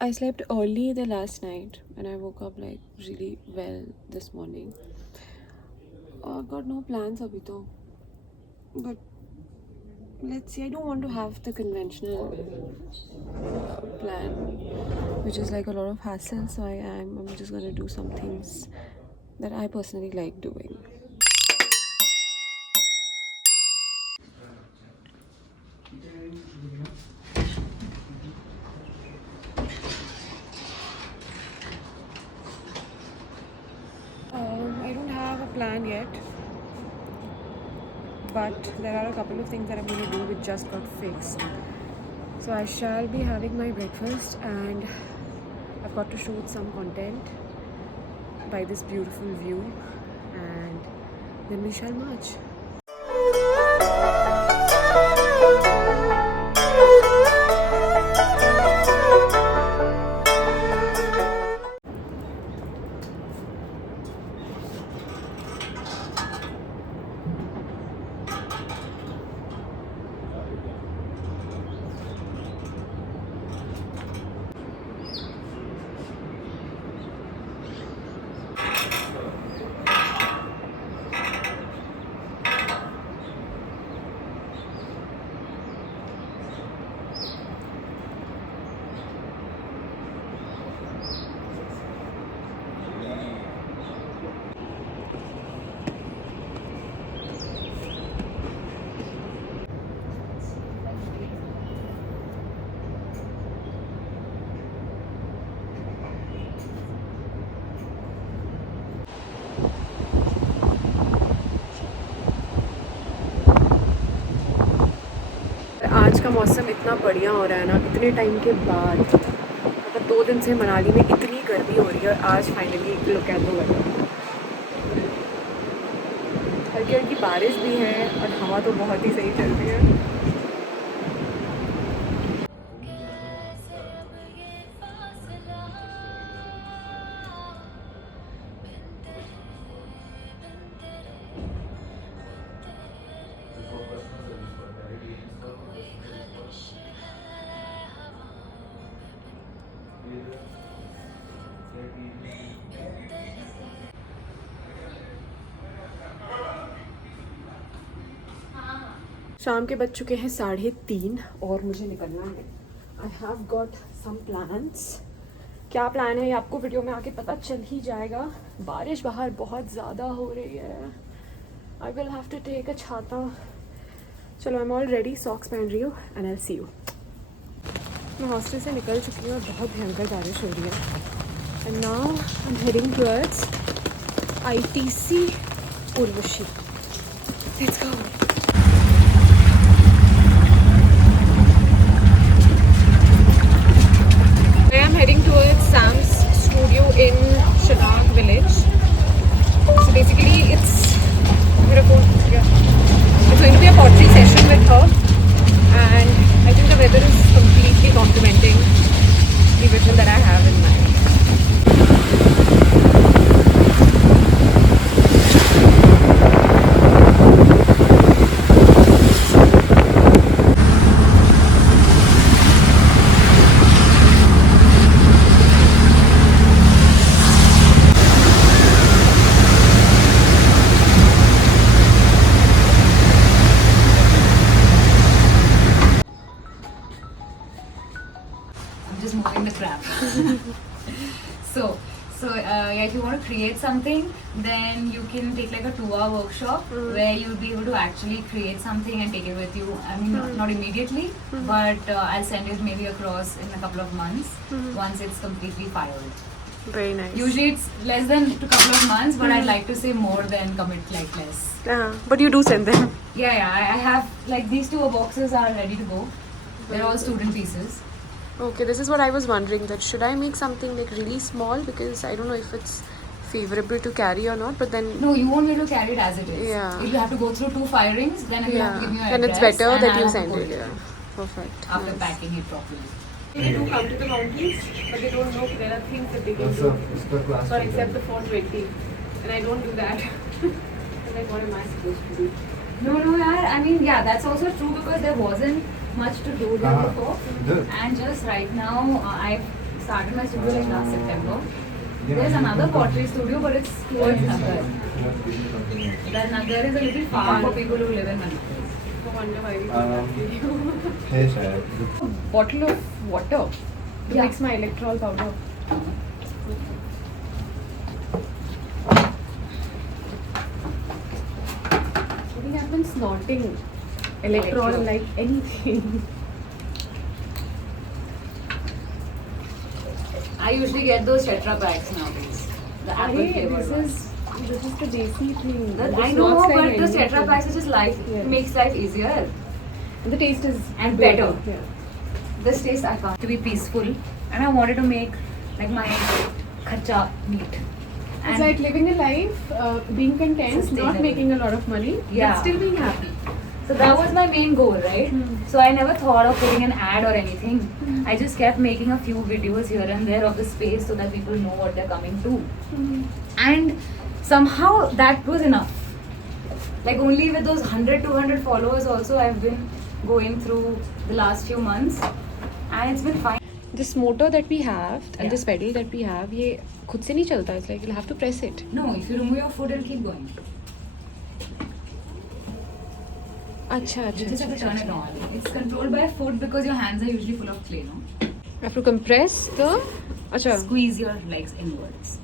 I slept early the last night and I woke up like really well this morning. I've got no plans abhi to, but let's see. I don't want to have the conventional plan, which is like a lot of hassle. So I'm just gonna do some things that I personally like doing. I don't have a plan yet, but there are a couple of things that I'm going to do which just got fixed. So I shall be having my breakfast and I've got to shoot some content by this beautiful view and then we shall march. आज का मौसम इतना बढ़िया हो रहा है ना, इतने टाइम के बाद। मतलब 2 दिन से मनाली में इतनी गर्मी हो रही है और आज फाइनली लोग एंड हो गया। हल्की हल्की बारिश भी है और हवा तो बहुत ही सही चल रही है। शाम के बज चुके हैं 3:30 और मुझे निकलना है। I have got some plans. क्या प्लान है ये आपको वीडियो में आके पता चल ही जाएगा। बारिश बाहर बहुत ज़्यादा हो रही है। I will have to take a छाता। चलो I am all ready, socks पहन रही हूँ एंड आई सी यू। मैं हॉस्टल से निकल चुकी हूँ और बहुत भयंकर बारिश हो रही है। And now I am heading towards ITC Urvashi. Let's go. Heading towards Sam's studio in Shillong village. So basically it's going to be a pottery session with her and I think the weather is completely complementing the vision that I have in mind. Just moving the crap. Yeah, if you want to create something, then you can take like a 2-hour workshop where you'll be able to actually create something and take it with you. I mean, not immediately, but I'll send it maybe across in a couple of months once it's completely filed. Very nice. Usually it's less than a couple of months, but I'd like to say more than commit like less. But you do send them. Yeah, I have like these 2 boxes are ready to go. They're all student pieces. Okay, this is what I was wondering, that should I make something like really small, because I don't know if it's favorable to carry or not, but then No, you won't be able to carry it as it is. Yeah. You'll have to go through 2 firings, then you'll have to give me your then it's address better and that I'll you have to send put it. Yeah, perfect. after Nice. packing it properly. They do come to the mountains, but they don't know there are things that they can do. Or except the 420, and I don't do that. I'm like, what am I supposed to do? No, yaar. I mean, yeah, that's also true because there wasn't much to do there before. And just right now, I've started my studio like last September. There's another pottery studio, but it's towards Nagar. That Nagar is a little far for people who live in Nagar. I wonder why we got that video. है शायद. Bottle of water to Yeah. mix my electrol powder. I think I've been snorting electrol Electrol. like anything. I usually get those Tetra packs nowadays. The apple Hey, flavor. this is the desi thing. That This I know, looks like but the anything. Tetra packs is just life Yes. makes life easier. And the taste is And good. better. Yeah. This taste I found to be peaceful, and I wanted to make like my khacha meat. It's like living a life, being content, not Sustainable. making a lot of money, Yeah. but still being happy. So that was my main goal, right? Hmm. So I never thought of putting an ad or anything. I just kept making a few videos here and there of the space so that people know what they're coming to. And somehow that was enough. Like only with those 100, 200 followers also I've been going through the last few months, and it's been fine. This motor that we have and Yeah. this pedal that we have, ये खुद से नहीं चलता. It's like you'll have to press it. No, if you remove your foot, it'll keep going. अच्छा You just have to turn it on. It's controlled by foot because your hands are usually full of clay, no? I have to compress the. अच्छा. Squeeze your legs inwards,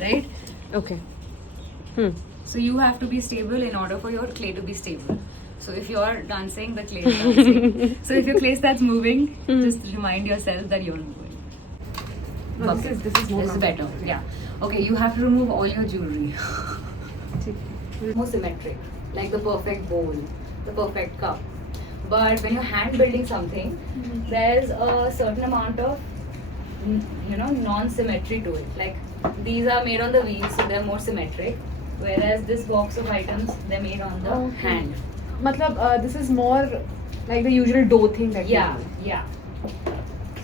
right? Okay. So you have to be stable in order for your clay to be stable. So if you're dancing, the clay is dancing. So if your clay starts moving, just remind yourself that you're moving. Oh, this is more This is better. Yeah. Okay, you have to remove all your jewelry. More symmetric, like the perfect bowl, the perfect cup. But when you're hand building something, there's a certain amount of non-symmetry to it. Like these are made on the wheel, so they're more symmetric. Whereas this box of items, they're made on the Okay. hand. मतलब this is more like the usual dough thing that we Yeah, do. yeah.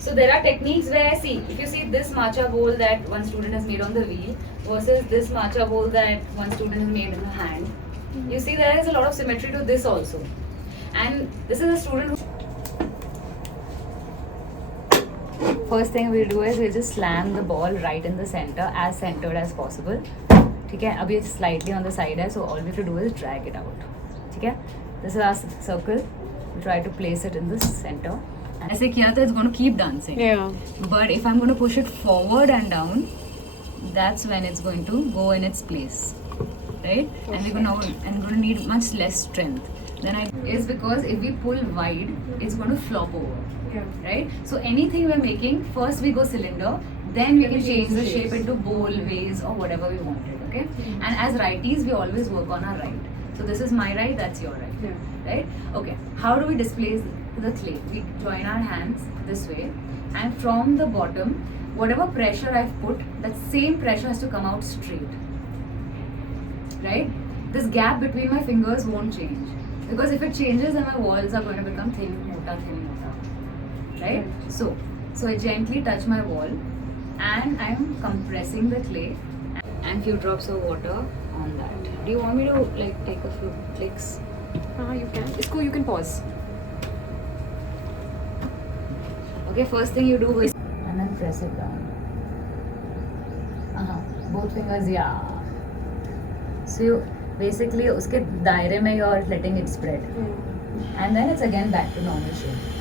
So there are techniques where, see, if you see this matcha bowl that one student has made on the wheel versus this matcha bowl that one student has made in the hand, you see there is a lot of symmetry to this also. And this is a student who... First thing we do is we just slam the ball right in the center, as centered as possible. ठीक है, अभी it's slightly on the side है, so all we have to do is drag it out. ठीक है, this is our circle. We try to place it in the center. ऐसे किया तो it's going to keep dancing. Yeah. But if I'm going to push it forward and down, that's when it's going to go in its place, right? And we're going to need much less strength. Then is because if we pull wide, it's going to flop over, Yeah. right? So anything we're making, first we go cylinder, then we can change the shape into bowl, vase, or whatever we wanted. Okay? And as righties, we always work on our right. So this is my right, that's your right. Yeah. Right? Okay. How do we displace the clay? We join our hands this way, and from the bottom, whatever pressure I've put, that same pressure has to come out straight. Right? This gap between my fingers won't change. Because if it changes, then my walls are going to become thin, mota. Right? So I gently touch my wall, and I'm compressing the clay and few drops of water on that. Do you want me to like take a few clicks? You can. इसको you can pause. Okay, first thing you do is and then press it down. Both fingers, yeah. So you basically उसके दायरे में you are letting it spread, and then it's again back to normal shape.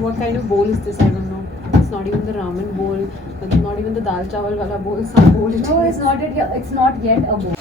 What kind of bowl is this? I don't know. It's not even the ramen bowl. It's not even the dal chawal wala bowl. Some bowl. No, it's not yet. It's not yet a bowl.